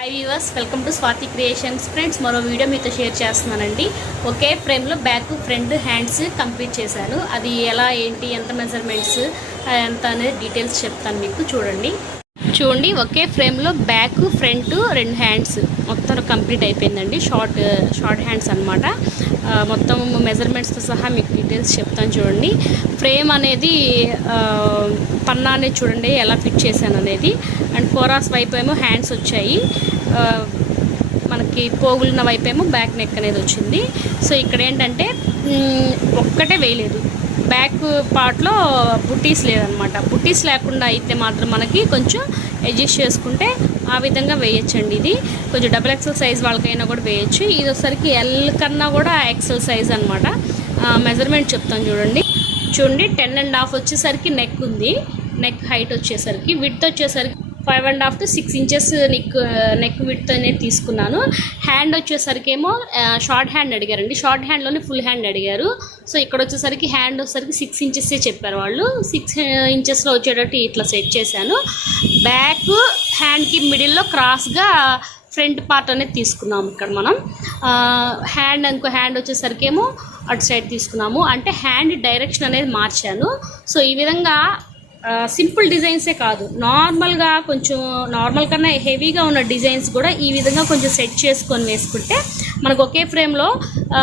Hi viewers, welcome to Swathi creations. Friends, మరో video మీతో share చేస్తున్నానండి. ఒకే ఫ్రేమ్లో బ్యాక్, ఫ్రంట్, హ్యాండ్స్ కంప్లీట్ చేశాను. అది ఎలా, ఏంటి, ఎంత మెజర్మెంట్స్, ఎంత అనేది డీటెయిల్స్ చెప్తాను మీకు. చూడండి, ఒకే ఫ్రేమ్లో బ్యాక్, ఫ్రంట్, 2 హ్యాండ్స్ మొత్తం కంప్లీట్ అయిపోయిందండి. షార్ట్ హ్యాండ్స్ అనమాట. మొత్తం మెజర్మెంట్స్తో సహా మీకు డీటెయిల్స్ చెప్తాను. చూడండి, ఫ్రేమ్ అనేది పన్నా అనేది చూడండి ఎలా ఫిట్ చేశాను అనేది. అండ్ కోరాస్ వైపు ఏమో హ్యాండ్స్ వచ్చాయి, మనకి పోగులున్న వైపు ఏమో బ్యాక్ నెక్ అనేది వచ్చింది. సో ఇక్కడ ఏంటంటే ఒక్కటే వేయలేదు, బ్యాక్ పార్ట్లో బుట్టీస్ లేదనమాట. బుట్టీస్ లేకుండా అయితే మాత్రం మనకి కొంచెం అడ్జస్ట్ చేసుకుంటే ఆ విధంగా వేయచ్చండి. ఇది కొంచెం డబుల్ ఎక్సెల్ సైజ్ వాళ్ళకైనా కూడా వేయచ్చు. ఇది వచ్చేసరికి ఎల్ కన్నా కూడా ఎక్సెల్ సైజ్ అనమాట. మెజర్మెంట్ చెప్తాను చూడండి. 10.5 వచ్చేసరికి నెక్ ఉంది. నెక్ హైట్ వచ్చేసరికి, విడ్త్ వచ్చేసరికి 5.5 to 6 inches నెక్ విడ్త్ అనేది తీసుకున్నాను. హ్యాండ్ వచ్చేసరికి ఏమో షార్ట్ హ్యాండ్ అడిగారండి. షార్ట్ హ్యాండ్లోనే ఫుల్ హ్యాండ్ అడిగారు. సో ఇక్కడ వచ్చేసరికి హ్యాండ్ వచ్చేసరికి 6 inches చెప్పారు వాళ్ళు. 6 inchesలో వచ్చేటట్టు ఇట్లా సెట్ చేశాను. బ్యాక్ హ్యాండ్కి మిడిల్లో క్రాస్గా ఫ్రంట్ పార్ట్ అనేది తీసుకున్నాము. ఇక్కడ మనం ఇంకో హ్యాండ్ వచ్చేసరికి ఏమో అటు సైడ్ తీసుకున్నాము. అంటే హ్యాండ్ డైరెక్షన్ అనేది మార్చాను. సో ఈ విధంగా సింపుల్ డిజైన్సే కాదు, నార్మల్గా కొంచెం నార్మల్ కన్నా హెవీగా ఉన్న డిజైన్స్ కూడా ఈ విధంగా కొంచెం సెట్ చేసుకొని వేసుకుంటే మనకు ఒకే ఫ్రేమ్లో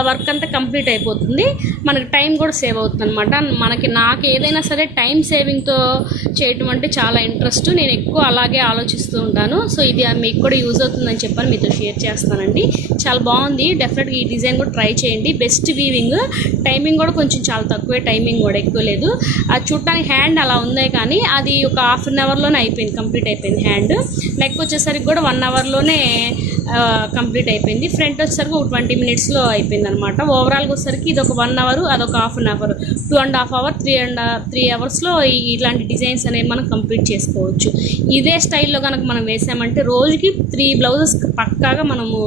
వర్క్ అంతా కంప్లీట్ అయిపోతుంది. మనకి టైం కూడా సేవ్ అవుతుంది అనమాట. నాకు ఏదైనా సరే టైం సేవింగ్తో చేయటం అంటే చాలా ఇంట్రెస్ట్. నేను ఎక్కువ అలాగే ఆలోచిస్తూ ఉంటాను. సో ఇది మీకు కూడా యూజ్ అవుతుందని చెప్పని మీతో షేర్ చేస్తానండి. చాలా బాగుంది. డెఫినెట్గా ఈ డిజైన్ కూడా ట్రై చేయండి. బెస్ట్ వీవింగ్, టైమింగ్ కూడా కొంచెం చాలా తక్కువే, టైమింగ్ కూడా ఎక్కువ లేదు. అది చూడటానికి హ్యాండ్ అలా ఉంది కానీ అది ఒక 1/2 hourలోనే అయిపోయింది, కంప్లీట్ అయిపోయింది. హ్యాండ్ నెక్ వచ్చేసరికి కూడా 1 hourలోనే కంప్లీట్ అయిపోయింది. ఫ్రంట్ వచ్చేసరికి ఒక 20 minutesలో అయిపోయింది అనమాట. ఓవరాల్గా వచ్చేసరికి ఇది ఒక 1 hour, అదొక 1/2 hour, 2.5 hour, 3 hours ఇలాంటి డిజైన్స్ అనేవి మనం కంప్లీట్ చేసుకోవచ్చు. ఇదే స్టైల్లో కనుక మనం వేసామంటే రోజుకి 3 blouses పక్కాగా మనము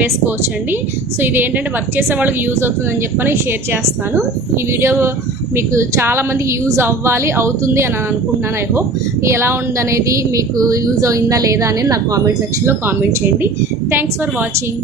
వేసుకోవచ్చు అండి. సో ఇది ఏంటంటే వర్క్ చేసే వాళ్ళకి యూజ్ అవుతుందని చెప్పని షేర్ చేస్తాను. ఈ వీడియో మీకు చాలామందికి యూజ్ అవుతుంది అని అనుకుంటున్నాను. ఐ హోప్ ఎలా ఉందనేది మీకు యూజ్ అయిందా లేదా అనేది నాకు కామెంట్ సెక్షన్లో కామెంట్ చేయండి. Thanks for watching.